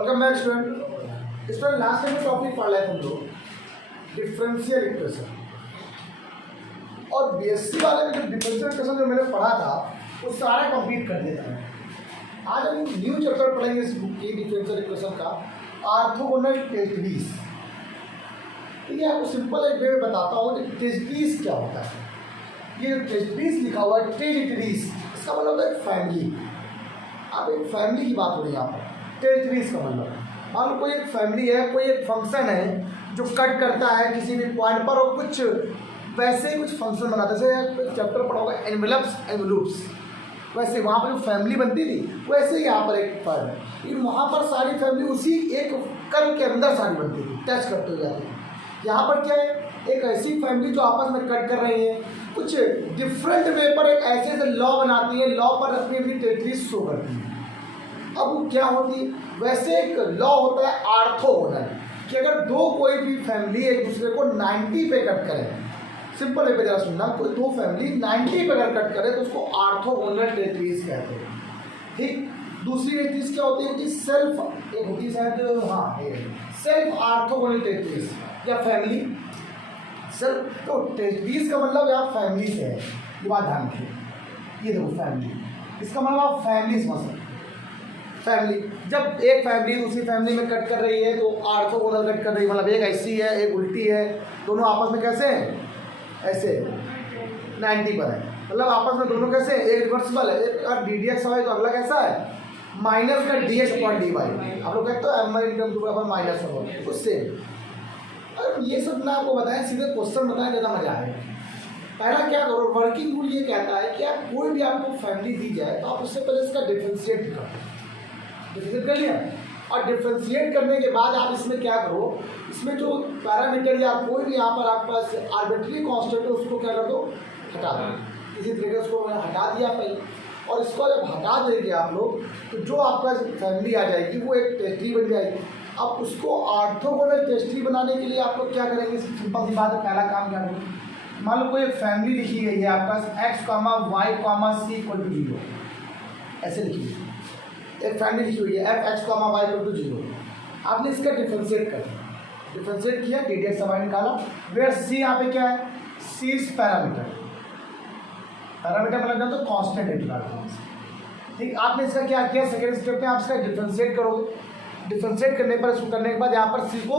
Welcome back student. Student last time topic पढ़ रहे थे हम लोग डिफरेंशियल इक्वेशन, और बीएससी वाले में जो डिफरेंशियल इक्वेशन जो मैंने पढ़ा था वो सारा कंप्लीट कर दिया था। आज हम न्यू चैप्टर पढ़ेंगे इस बुक की डिफरेंशियल इक्वेशन का, ऑर्थोगोनल टेस्टरीज। ये आपको सिंपल एक वे में बताता हूँ कि टेस्टरीज क्या होता है। ये टेस्टरीज लिखा हुआ है टेरिटरीज, इसका मतलब होता है फैमिली। आप एक फैमिली की बात हो रही है यहाँ पर। टेरिटरीज का मतलब मान लो कोई एक फैमिली है, कोई एक फंक्शन है जो कट करता है किसी भी पॉइंट पर, और कुछ वैसे ही कुछ फंक्शन बनाते हैं। जैसे चैप्टर पढ़ा होगा एनवेलप्स एनवेलूप्स, वैसे वहाँ पर जो फैमिली बनती थी वैसे ही यहाँ पर एक फर्म है, लेकिन वहाँ पर सारी फैमिली उसी एक कर्व के अंदर सारी बनती थी, टच करते हुए जाती थी। यहाँ पर क्या है, एक ऐसी फैमिली जो आपस में कट कर रही है, कुछ डिफरेंट वे पर एक ऐसे ऐसे लॉ बनाती है, लॉ पर अपनी अपनी टेरिटरीज शो करती है। अब वो क्या होती है, वैसे एक लॉ होता है ऑर्थोगोनल, कि अगर दो कोई भी फैमिली एक दूसरे को 90 पे कट करे, सिंपल वे पे जरा सुनना, कोई दो फैमिली 90 पे अगर कट करे तो उसको ऑर्थोगोनल टेरिटरीज कहते हैं। ठीक, दूसरी टेरिटरीज क्या होती है, सेल्फ, एक होती है शायद, हाँ सेल्फ ऑर्थोगोनल टेरिटरीज या फैमिली सेल्फ। तो टेरिटरीज का मतलब यहाँ फैमिली से है, ये बात ध्यान रखिए। ये देखो फैमिली, इसका मतलब आप फैमिली समझ सकते। फैमिली, जब एक फैमिली दूसरी फैमिली में कट कर रही है तो ऑर्थोगोनल कट कर रही है, मतलब एक ऐसी है एक उल्टी है, दोनों आपस में कैसे हैं, ऐसे 90 पर है, मतलब आपस में दोनों कैसे, एक रिवर्सिबल है, एक अगर डी डी एक्स है तो अगला कैसा है माइनस का d x upon d y. आप लोग कहते हो एम वाई इंटू बराबर माइनस हो, उससे अगर ये सब ना आपको बताएं, सीधे क्वेश्चन बताएं, ज़्यादा मजा आएगा। पहला क्या करो, वर्किंग रूल ये कहता है कि आप कोई भी आपको फैमिली दी जाए तो आप उससे पहले इसका डिफ्रेंशिएट करो, डिफ्रेंशिएट कर लिया, और डिफ्रेंशिएट करने के बाद आप इसमें क्या करो, इसमें जो पैरामीटर या कोई भी यहाँ पर आपके पास आर्बिट्री कांस्टेंट है उसको क्या कर दो, हटा दो। इसी तरीके से उसको मैंने हटा दिया पहले, और इसको जब हटा देंगे आप लोग तो जो आपका फैमिली आ जाएगी वो एक टेस्ट्री बन जाएगी। अब उसको ऑर्थोगोनल टेस्ट्री बनाने के लिए आप लोग क्या करेंगे, सिंपल सी बात है, पहला काम क्या करेंगे, मान लो कोई एक फैमिली लिखी गई है आपके पास x comma y comma c equal to 0, ऐसे लिखी हुई एक फैमिली लिखी हुई है f x comma y equal to 0। आपने इसका डिफ्रेंशिएट कर दिया, डिफ्रेंशिएट किया, डी डी एक्स वाई निकाला, वेयर सी यहाँ पे क्या है, सी इज पैरामीटर, पैरामीटर मतलब तो कांस्टेंट निकाल। ठीक, आपने इसका क्या किया, सेकेंड स्टेप में आप इसका डिफ्रेंशिएट करोगे, डिफ्रेंशिएट करने पर इसको करने के बाद यहाँ पर सी को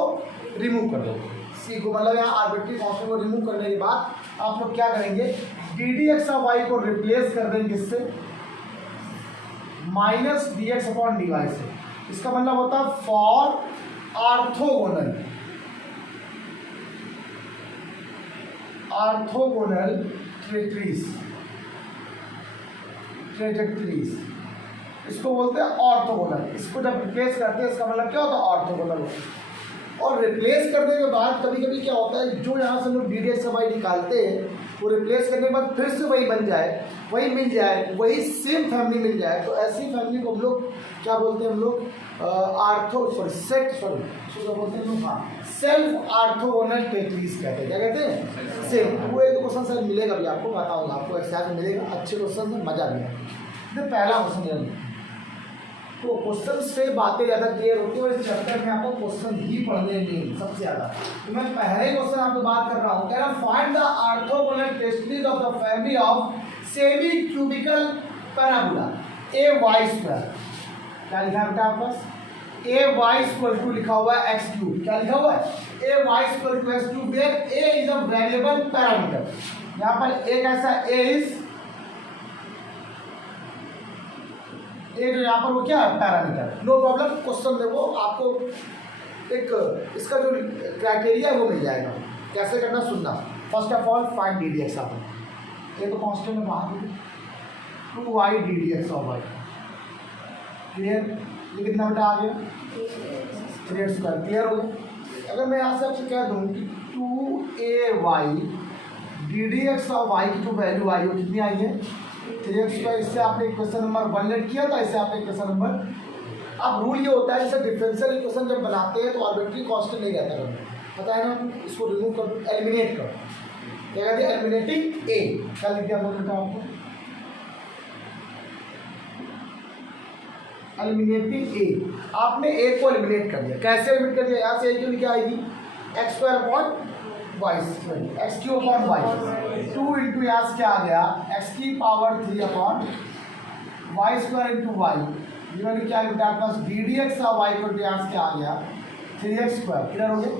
रिमूव कर दो, सी को मतलब यहाँ आर्बिट्री कांस्टेंट को रिमूव करने के बाद आप लोग क्या करेंगे, डी डी एक्स और वाई को रिप्लेस कर देंगे इससे minus d x upon d y से। इसका मतलब होता है for orthogonal, orthogonal trajectories, trajectories इसको बोलते हैं ऑर्थोगोनल। इसको जब रिप्लेस करते हैं इसका मतलब क्या होता है, ऑर्थोगोनल। और रिप्लेस करने के बाद कभी कभी क्या होता है, जो यहाँ से हम लोग डी डी एक्स वाई निकालते हैं वो रिप्लेस करने के बाद फिर से वही बन जाए, वही मिल जाए, वही सेम फैमिली मिल जाए, तो ऐसी फैमिली को हम लोग क्या बोलते हैं, हम लोग क्या बोलते हैं हम लोग, हाँ सेल्फ ऑर्थोगोनल टेरिटरीज कहते हैं। क्या कहते हैं, सेम। वो एक क्वेश्चन सर मिलेगा भी, आपको बताऊंगा, आपको एक्सरसाइज मिलेगा, अच्छे क्वेश्चन में मजा भी आएगा। पहला क्वेश्चन तो क्वेश्चन से बातें ज़्यादा क्लियर होती है, और इस चैप्टर में आपको क्वेश्चन ही पढ़ने नहीं सबसे ज़्यादा। तो मैं पहले क्वेश्चन आपको बात कर रहा हूँ, कह रहा find the orthogonal trajectories of the family of semi cubical parabola a y square. क्या लिखा है बेटा आपके पास, ए वाई स्क्वायर टू लिखा हुआ है एक्स क्यूब। क्या लिखा हुआ है, a y square to x cube, where a is a variable parameter. यहाँ पर एक ऐसा ए इज, एक यहाँ पर वो क्या है पैरामीटर, नो प्रॉब्लम। क्वेश्चन देखो आपको एक इसका जो क्राइटेरिया है वो मिल जाएगा, कैसे करना सुनना। First of all find d d x of y, ये तो कांस्टेंट में बाहर 2y d d x of y, clear. ये कितना बेटा आ गया, 3x स्क्वायर, क्लियर हो गया। अगर मैं यहाँ से आपसे कह दूँ कि 2ay d d x of y की जो वैल्यू आई वो कितनी आई है, 3x स्क्वायर। इससे आपने इक्वेशन नंबर 1 लेट किया था, इससे आपने इक्वेशन नंबर। अब रूल ये होता है, जैसे डिफरेंशियल इक्वेशन जब बनाते हैं तो आर्बिट्री कांस्टेंट नहीं रहता कभी, पता है ना, इसको रिमूव कर, एलिमिनेट करो। क्या कहते हैं, एलिमिनेटिंग ए। क्या लिख दिया आपको, एलिमिनेटिंग ए, आपने ए को एलिमिनेट कर दिया। कैसे एलिमिनेट कर दिया? यहाँ से ए क्यों क्या आएगी, x square upon y, x cube upon y, 2 into यहाँ से क्या आ गया, एक्स की power 3 upon y square into y, ये क्या है आपके पास डी डी एक्स और वाई को यहाँ से क्या आ गया 3x स्क्वायर। क्लियर हो गया?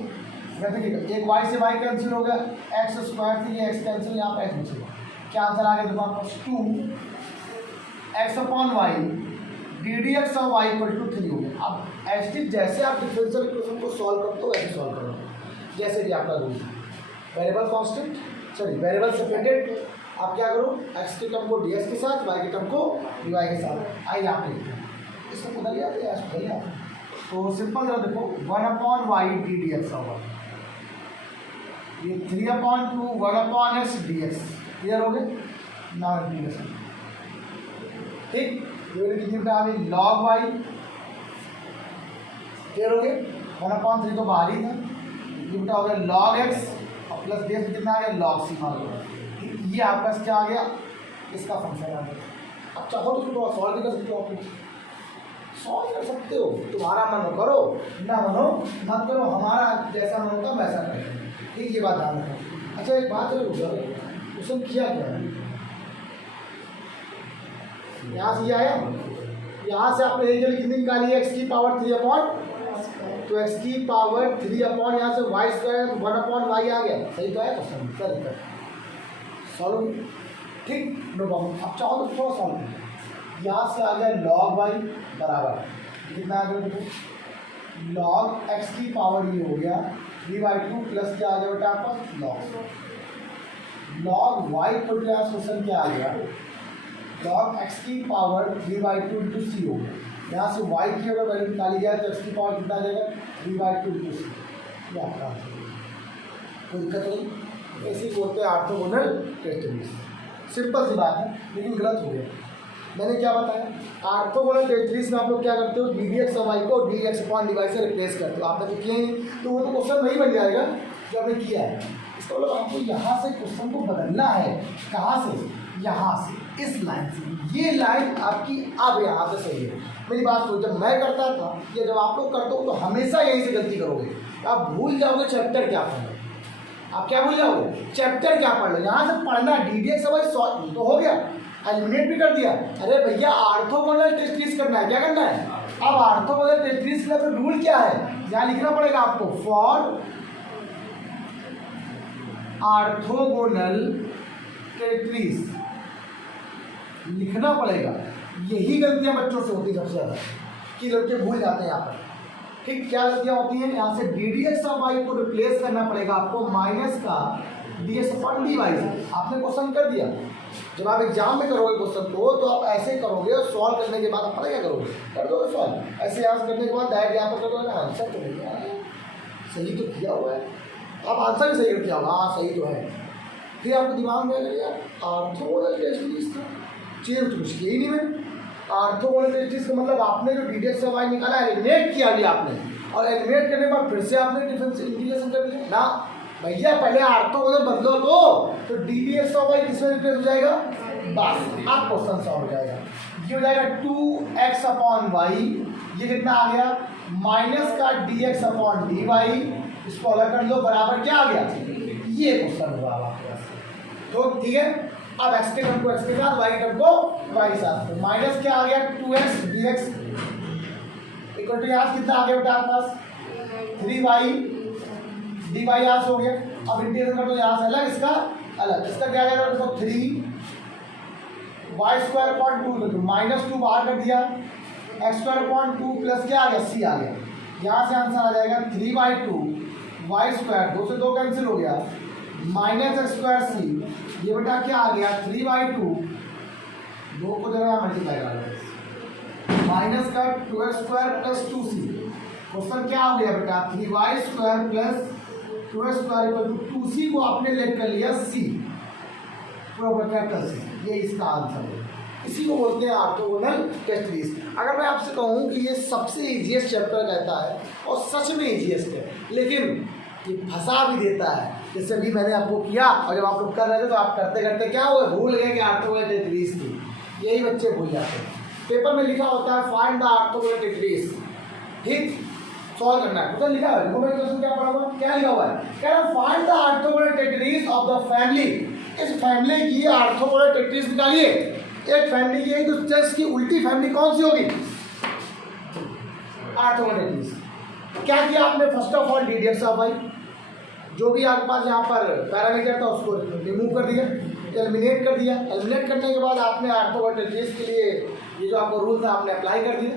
देखिए एक y से y कैंसिल हो गया, एक्स स्क्वायर से ये x कैंसिल, यहाँ पर x बचेगा। क्या आंसर आ गया देखो आपको, 2x upon y d d x और वाई इक्वल टू 3 हो गया। अब ऐसे जैसे आप डिफरेंशियल इक्वेशन को सॉल्व करते हो वैसे सॉल्व करो, जैसे कि आपका rule variable constant, sorry variable separated, आप क्या करो x के टर्म को dx के साथ, y के टर्म को dy के साथ। आइए आप लिखते हैं इसको, बदल जाते हैं बदल जाते हैं। तो सिंपल जरा देखो 1 upon y d d x होगा, ये 3 upon 2 1 upon x d x. Clear हो गए? नाउ इंटीग्रेशन, ठीक, ये कितनी बेटा आ गई लॉग वाई। क्लियर हो गए? 1 अपॉन 3 तो बाहर ही था, ये बेटा हो गया लॉग एक्स और प्लस डी एक्स कितना आ गया लॉग सी मान लो। ये आपका क्या आ गया, इसका फंक्शन आ गया। अब चाहो तो थोड़ा सॉल्व भी कर सकते हो, आप सॉल्व कर सकते हो, तुम्हारा मन हो करो, ना मनो मत करो, हमारा जैसा मन होता वैसा करें, ठीक, ये बात ध्यान रखो। अच्छा एक बात है, उसने किया क्या है, यहाँ से ये आया, यहाँ से आपने एक कितनी निकाली है एक्स की पावर 3 अपॉन, तो एक्स की पावर 3 अपॉन यहाँ से वाई स्क्वायर 1 अपॉन वाई आ गया। सही तो है क्वेश्चन, सही सॉल्व, ठीक, नो प्रॉब्लम। अब चाहो तो थोड़ा सॉल्व करें, यहाँ से आ गया लॉग वाई बराबर कितना आ गया देखो लॉग एक्स की पावर ये हो गया 3/2 प्लस क्या आ गया बेटा आपका लॉग वाई को क्वेश्चन क्या आ गया लॉग एक्स की पावर 3/2 इंटू सी हो गया। यहाँ से वाई की अगर वैल्यू निकाली जाए तो एक्स की पावर कितना आ जाएगा 3/2 इंटू सी, ये आपका कोई दिक्कत नहीं। ऐसे बोलते हैं ऑर्थोगोनल ट्रेजेक्टरीज, सिंपल सी बात है लेकिन गलत हो गया। मैंने क्या बताया ऑर्थोगोनल ट्रेजेक्टरीज में आप लोग क्या करते हो डी डी एक्स और वाई को d x upon d y से रिप्लेस करते हो। आपने तो किया ही, तो वो तो क्वेश्चन नहीं बन जाएगा जो आपने किया है। इसका मतलब आपको यहाँ से क्वेश्चन को बदलना है, कहाँ से, यहाँ से, इस लाइन से। ये लाइन आपकी अब यहाँ से सही है। मेरी बात सुनो, जब मैं करता था या जब आप लोग करते हो तो हमेशा यहीं से गलती करोगे, आप भूल जाओगे चैप्टर क्या पढ़ना। आप क्या भूल जाओगे, चैप्टर क्या पढ़ लो। यहाँ से पढ़ना d d x y solve तो हो गया, एलिमिनेट भी कर दिया। अरे भैया ऑर्थोगोनल ट्रेजेक्टरीज करना है, क्या करना है अब ऑर्थोगोनल ट्रेजेक्टरीज का तो रूल क्या है, यहाँ लिखना पड़ेगा आपको फॉर ऑर्थोगोनल ट्रेजेक्टरीज लिखना पड़ेगा। यही गलतियां बच्चों से होती है सबसे ज़्यादा कि लड़के भूल जाते हैं यहाँ पर। ठीक, क्या गलतियां होती हैं, यहाँ से डी डी एक्स और वाई को रिप्लेस करना पड़ेगा आपको माइनस का d x upon d y से। आपने क्वेश्चन कर दिया, जब आप एग्जाम में करोगे क्वेश्चन को तो आप ऐसे करोगे और सॉल्व करने के बाद आप पता क्या करोगे, कर दोगे सॉल्व। ऐसे यहाँ करने के बाद डायरेक्ट यहाँ पर कर दोगे ना, आंसर तो नहीं है, सही तो किया हुआ है, आप आंसर भी सही कर किया होगा, हाँ सही तो है। फिर आपको दिमाग में आएगा यार ऑर्थोगोनल ट्रेजेक्टरीज था, चीज़ तो कुछ किया ही नहीं मैंने। ऑर्थोगोनल ट्रेजेक्टरीज का मतलब आपने जो डी डी एक्स और वाई निकाला एलिमिनेट किया भी आपने, और एलिमिनेट करने के बाद फिर से आपने डिफरेंशियल इंटीग्रेशन कर लिया ना भैया। पहले ऑर्थोगोनल बदलो तो डी डी एक्स और वाई किसमें रिप्लेस हो जाएगा, बस आप क्वेश्चन सॉल्व हो जाएगा। ये हो जाएगा 2x अपॉन वाई, ये कितना आ गया माइनस का dx अपॉन dy, इसको अलग कर लो बराबर क्या आ गया, ये क्वेश्चन हुआ आपके पास। तो ठीक है, अब x के टर्म को x के साथ y के टर्म को y के साथ, तो माइनस क्या आ गया 2x dx इक्वल टू यहाँ कितना आ गया बेटा आपके पास 3y dy यहाँ से हो गया। अब इंटीग्रेशन कर दो यहाँ से अलग, इसका अलग, इसका क्या आ गया देखो 3 वाई स्क्वायर अपॉन 2, तो माइनस 2 बाहर कर दिया, एक्स स्क्वायर अपॉन 2 प्लस क्या आ गया सी आ गया। यहाँ से आंसर आ जाएगा 3/2 वाई स्क्वायर, 2 से 2 कैंसिल हो गया, माइनस एक्स स्क्वायर सी, ये बेटा क्या आ गया 3/2, 2 को जरा मल्टीप्लाई कर लो, माइनस का 2x square plus 2c। Question क्या हो गया बेटा 3y square plus 2x square equal to 2c को आपने लेट कर लिया c, पूरा कैपिटल C, ये इसका आंसर है। इसी को बोलते हैं ऑर्थोगोनल ट्रेजेक्टरीज। अगर मैं आपसे कहूँ कि ये सबसे इजीएस्ट चैप्टर कहता है और सच में इजीएस्ट है, लेकिन ये फंसा भी देता है, जैसे भी मैंने आपको किया और जब आप लोग कर रहे थे तो आप करते करते क्या हुआ, भूल गए कि ऑर्थोगोनल ट्रेजेक्टरीज थी। यही बच्चे भूल जाते हैं। पेपर में लिखा होता है फाइंड द ऑर्थोगोनल टेट्रीज, ठीक, सॉल्व करना है। तो लिखा है, देखो मेरे क्वेश्चन क्या पढ़ा हुआ है, क्या लिखा हुआ है, कह रहा है फाइंड द ऑर्थोगोनल टेट्रीज ऑफ द फैमिली। इस फैमिली की ऑर्थोगोनल टेट्रीज निकालिए। एक फैमिली की है तो चेस की उल्टी फैमिली कौन सी होगी, ऑर्थोगोनल टेट्रीज। क्या किया आपने, first of all DDX of y, जो भी आपके पास यहाँ पर पैरामीटर था उसको रिमूव कर दिया, एलिमिनेट कर दिया। एलिमिनेट करने के बाद आपने ऑर्थोगोनल टेट्रीज के लिए ये जो आपको रूल था आपने अप्लाई कर दिया,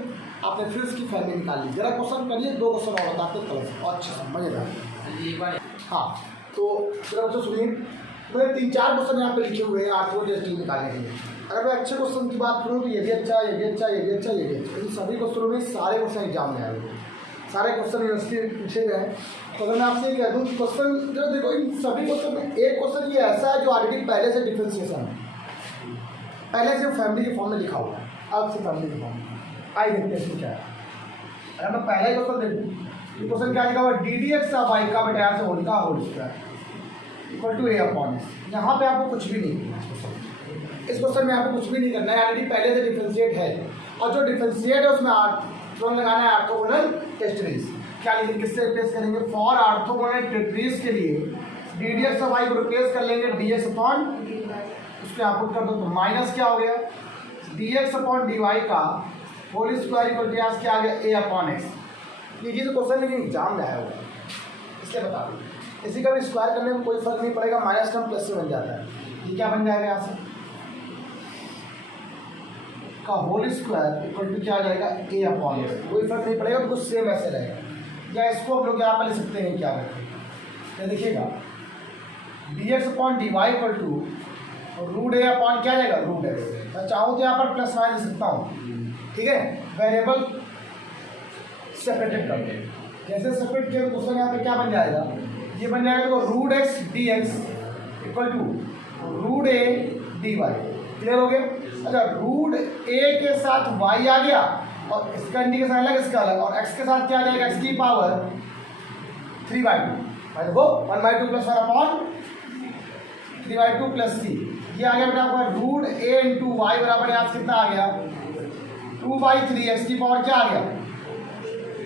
आपने फिर उसकी फैमिली निकाल ली। जरा क्वेश्चन करिए, 2 क्वेश्चन और बताते हैं कल, और अच्छा मजेदार। हाँ, तो जरा बच्चों सुनिए, मैंने 3-4 क्वेश्चन यहाँ पे लिखे हुए हैं ऑर्थोगोनल टेट्रीज निकालने के लिए। अगर मैं अच्छे क्वेश्चन की बात करूँ तो ये भी अच्छा, ये भी अच्छा, ये भी अच्छा, ये भी अच्छा। इन सभी क्वेश्चनों में सारे क्वेश्चन एग्जाम में आए हुए, सारे क्वेश्चन यूनिवर्सिटी पूछे गए हैं। तो अगर मैं आपसे ये कह दूँ क्वेश्चन जो देखो, इन सभी क्वेश्चन में एक क्वेश्चन ये ऐसा है जो ऑलरेडी पहले से डिफ्रेंशिएशन है, पहले से फैमिली के फॉर्म में लिखा हुआ है, अब से फैमिली के फॉर्म में। आई देखते हैं इसमें क्या है। अगर मैं पहला ही क्वेश्चन देखूँ, ये क्वेश्चन क्या लिखा हुआ है, DDX ऑफ वाई का बटा यहाँ से होल का whole square equal to A upon S। यहाँ पे आपको कुछ भी नहीं करना है, इस क्वेश्चन में आपको कुछ भी नहीं करना है, ऑलरेडी पहले से डिफ्रेंशिएट है, और जो डिफ्रेंशिएट है उसमें कौन लगाना है, ऑर्थोगोनल टेट्रीज। क्या लिखेंगे, किससे रिप्लेस करेंगे, फॉर ऑर्थोगोनल टेट्रीज के लिए DDX ऑफ वाई को रिप्लेस कर लेंगे DX अपॉन, उसको यहाँ पुट कर दो तो माइनस क्या हो गया, DX अपॉन DY का होल स्क्वायर इक्वल टू क्या आ गया, A अपॉन X। ये तो क्वेश्चन लेकिन एग्जाम में आया हुआ है, इसलिए बता दूँ। इसी का भी स्क्वायर करने में कोई फर्क नहीं पड़ेगा, माइनस का प्लस से बन जाता है। ये क्या बन जाएगा, यहाँ से का होल स्क्वायर इक्वल टू क्या आ जाएगा, A अपॉन X। कोई फर्क नहीं पड़ेगा, कुछ सेम ऐसे रहेगा। या इसको हम लोग यहाँ पर ले सकते हैं, क्या करके देखिएगा, DX upon DY equal to root A upon क्या जाएगा, रूट X। मैं चाहूँ तो यहाँ पर प्लस वाई दे सकता हूँ, ठीक है, वेरिएबल सेपरेटेड कर दे। जैसे सेपरेट किया तो क्वेश्चन यहाँ पे क्या बन जाएगा, ये बन जाएगा तो root X DX equal to root A DY। Clear हो गया। अच्छा, रूट A के साथ y आ गया और इसका इंडिकेशन अलग, इसका अलग, और x के साथ क्या आ जाएगा, x की पावर 3/2। भाई देखो 1/2 प्लस 1 अपॉन 3/2 प्लस c। ये आ गया बेटा आपका रूट A इंटू वाई बराबर यहाँ से कितना आ गया, 2/3। x की पावर क्या आ गया,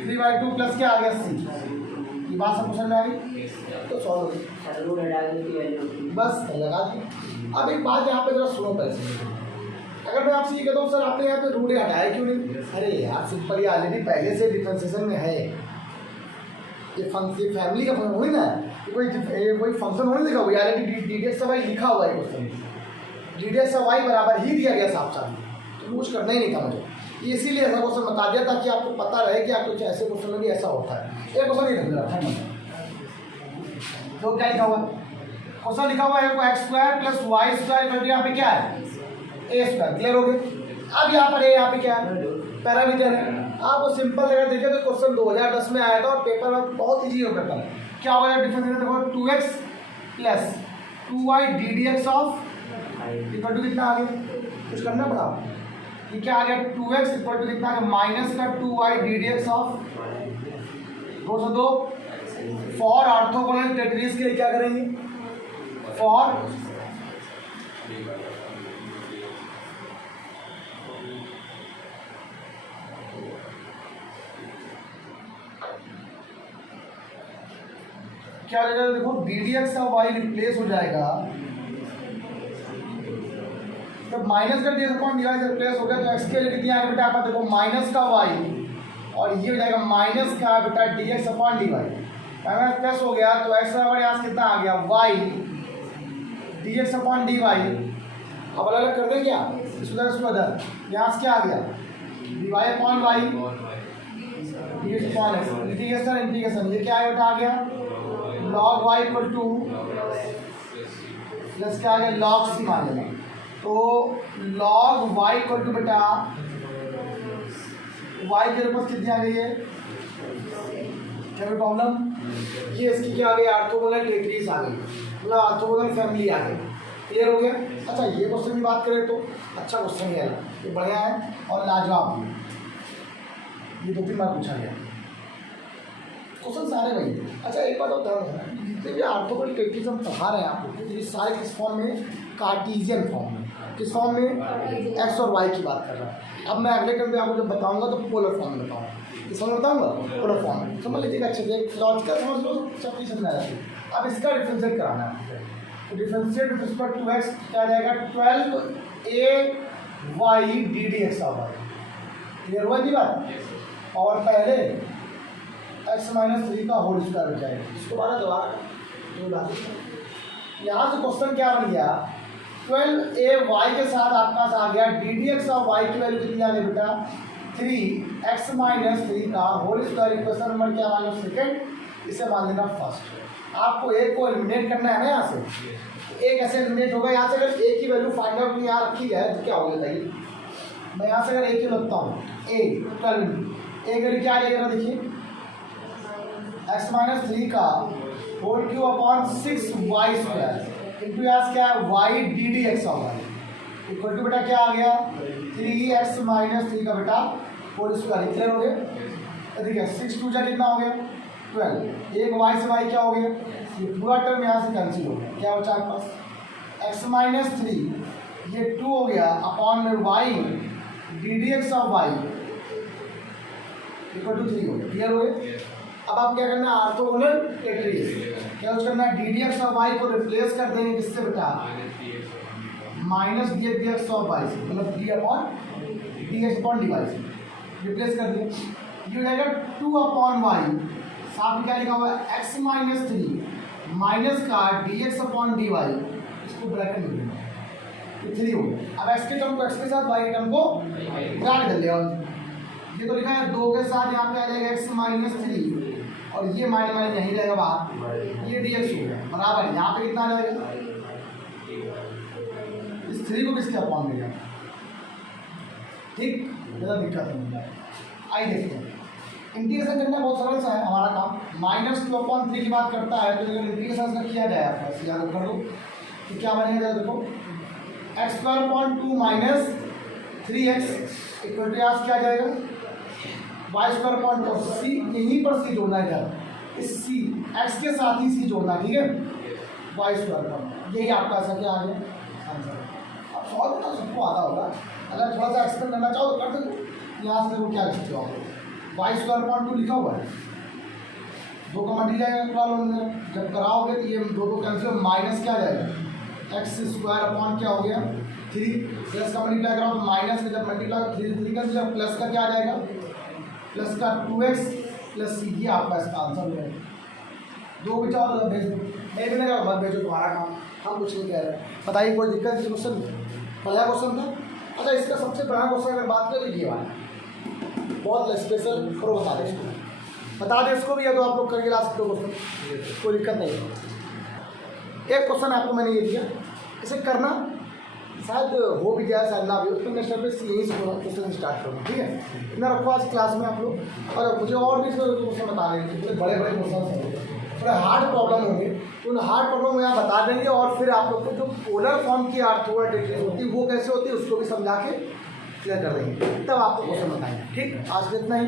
3/2 प्लस क्या आ गया c। ये बात सब समझ में आ गई, तो सॉल्व हो गई, बस लगा दी। अब एक बात यहाँ पे जरा सुनो पहले से, अगर मैं आपसे ये कहता हूँ सर आपने यहाँ पे रूट हटाया क्यों नहीं, अरे यार सिंपल, ये ऑलरेडी पहले से डिफरेंशिएशन में है। ये फैमिली का फंक्शन होगी ना, कोई फंक्शन होने लिखा हुआ, ऑलरेडी DDX ऑफ वाई लिखा हुआ है क्वेश्चन, DDX ऑफ वाई बराबर ही दिया गया साफ साफ, तो कुछ करना ही नहीं था मुझे, इसीलिए ऐसा क्वेश्चन बता दिया ताकि आपको पता रहे कि आपको ऐसे क्वेश्चन में भी ऐसा होता है। एक क्वेश्चन नहीं लग रहा है, तो क्या लिखा हुआ है, क्वेश्चन लिखा हुआ है x square plus y square, यहाँ पे क्या है, A स्क्वायर। क्लियर हो गया। अब यहाँ पर A, यहाँ पे क्या है, पैरामीटर है। आप सिंपल अगर देखें तो क्वेश्चन 2010 में आया था और पेपर में बहुत इजी हो गया था। क्या होगा डिफरेंस, देखो 2x plus 2y DDX of equal to कितना आ गया, कुछ करना पड़ा, ये क्या आ गया, 2x इक्वल टू कितना आ गया, माइनस का 2y DDX of 2 for orthogonal टेट्रीज के लिए क्या करेंगे, फॉर क्या हो जाएगा, देखो DDX का y रिप्लेस हो जाएगा, जब माइनस का DX अपॉन DY से रिप्लेस हो गया तो x के लिए कितनी आएगा बेटा आपका, देखो माइनस का y और ये हो जाएगा माइनस का बेटा DX अपॉन DY। अगर प्लस हो गया तो x बराबर यहाँ से कितना आ गया, y DX अपॉन DY। अब अलग अलग कर दें क्या, इसको उधर यहाँ से क्या आ गया, dy upon y DX upon x, integration ये क्या है बेटा, आ गया log y equal two plus क्या आ गया, log c मान लेना, तो log y इक्वल टू बेटा y के ऊपर कितनी आ गई है, क्या कोई प्रॉब्लम, ये इसकी क्या आ गई, ऑर्थोगोनल टेट्रीज आ गई, मतलब ऑर्थोगोनल फैमिली आ गई। क्लियर हो गया। अच्छा, ये क्वेश्चन की बात करें तो अच्छा क्वेश्चन है, ये बढ़िया है और लाजवाब भी, ये 2-3 बार पूछा गया क्वेश्चन सारे वही। अच्छा एक बात होता है, जितने भी ऑर्थोगोनल टेट्रीज हम पढ़ा रहे हैं आपको, ये सारे किस फॉर्म में, कार्टेशियन फॉर्म में। किस फॉर्म में? एक्स और वाई की बात कर रहा है। अब मैं अगले टर्म पे आपको जब बताऊंगा तो पोलर फॉर्म में बताऊंगा। किस फॉर्म में बताऊंगा? पोलर फॉर्म में। समझ लीजिएगा अच्छे से, लॉजिकल समझ लो, सब चीज़ समझ आ जाती है। अब इसका डिफ्रेंशिएट कराना है, तो differentiate with respect to x क्या आ जाएगा? 12ay dd x of y. Clear हुआ जी बात? और पहले x माइनस 3 का होल स्क्वायर हो जाएगा। इसको दोबारा यहाँ से क्वेश्चन क्या बन गया? 12ay के साथ आपके पास आ गया d d x of y की वैल्यू कितनी आ गई बेटा? 3x माइनस 3 का होल स्क्वायर। इक्वेशन नंबर क्या मान लो? सेकेंड, इसे मान लेना फर्स्ट। आपको एक को एलिमिनेट करना है ना यहाँ से, एक ऐसे एलिमिनेट होगा। यहाँ से अगर एक की वैल्यू फाइंड आउट यहाँ रखी जाए तो क्या होगा बताइए? मैं यहाँ से अगर एक ही रखता हूँ, ए वैल्यू क्या आ जाएगा? देखिए x माइनस 3 का whole cube upon 6y square into यहाँ क्या है? y d d x of y equal to बेटा क्या आ गया? 3x माइनस 3 का बेटा होल स्क्वायर। क्लियर हो गया? ठीक है, 6 2 जा कितना हो गया? 12। एक y से y क्या हो गया? ये पूरा टर्म यहाँ से कैंसिल हो गया। क्या बचा आपके पास? x माइनस 3 ये 2 हो गया अपॉन में y d d x of y equal to 3 हो गया। क्लियर हो गया? अब आप क्या करना है? ऑर्थोगोनल ट्रेस क्या यूज करना है? D d x of y को रिप्लेस कर देंगे किससे बेटा? Minus d x of y से, मतलब d upon d x upon d y से रिप्लेस कर दिए। ये हो जाएगा 2 अपॉन वाई, साथ में क्या लिखा हुआ है? एक्स माइनस 3 माइनस का d x upon d y, इसको ब्रैकेट में देना, ये 3 हो गया। अब एक्स के टर्म को एक्स के साथ, वाई के टर्म को ऐड कर लिया। ये तो लिखा है 2 के साथ, यहाँ पे आ जाएगा एक्स माइनस 3 और ये माइनस माइनस यहीं रहेगा बाहर, ये डी एक्स हो गया बराबर। यहाँ पे कितना आ जाएगा? इस 3 को किसके अपॉन में जाएगा? ठीक, ज़्यादा दिक्कत नहीं है। आइए देखते हैं, इंटीग्रेशन करना बहुत सरल सा है हमारा काम। -2/3 की बात करता है तो अगर इंटीग्रेशन का किया जाए, आप याद कर लो तो क्या बनेगा? देखो x² 2 minus 3x equal to क्या आ जाएगा? y² और c, यहीं पर c जोड़ना है इधर, इस c x के साथ ही c जोड़ना, ठीक है? y², यही आपका ऐसा क्या आ गया आंसर। अब सॉल्व करना सबको आता होगा, अगर थोड़ा सा एक्सप्लेन करना चाहो तो कर सकते। यहाँ से देखो क्या लिखते हो आप, y² 2 लिखा हुआ है, 2 का मल्टीप्लाई प्रॉब्लम में जब कराओगे तो ये 2 कैंसिल, माइनस क्या आ जाएगा? x² अपॉन क्या हो गया? 3, प्लस का मल्टीप्लाई कराओ तो माइनस में जब मल्टीप्लाई 3 का जब प्लस का क्या आ जाएगा? प्लस का 2x प्लस c, ये आपका इसका आंसर है। 2 बचा तो भेज दो, नहीं बनेगा मत भेजो, तुम्हारा काम, हम कुछ नहीं कह रहे। बताइए कोई दिक्कत इस क्वेश्चन में? पहला क्वेश्चन था। अच्छा, इसका सबसे बड़ा क्वेश्चन अगर बात करें तो ये वाला बहुत स्पेशल, करो बता दे इसको, बता दे इसको भी, या तो आप लोग करके ला सकते हो क्वेश्चन, कोई दिक्कत नहीं है। एक क्वेश्चन आपको मैंने ये दिया, इसे करना शायद हो भी जाए, शायद ना भी हो, तो नेक्स्ट पे यही से क्वेश्चन स्टार्ट करूँ, ठीक है? इतना रखो आज क्लास में आप लोग, और मुझे और भी क्वेश्चन बता देंगे, बड़े बड़े क्वेश्चन थोड़ा हार्ड प्रॉब्लम होंगे, तो उन हार्ड प्रॉब्लम को यहाँ बता देंगे, और फिर आप लोग को जो पोलर फॉर्म की ऑर्थोगोनल ट्रेस होती है वो कैसे होती है उसको भी समझा के क्लियर कर देंगे, तब आपको क्वेश्चन बताएंगे। ठीक, आज इतना ही।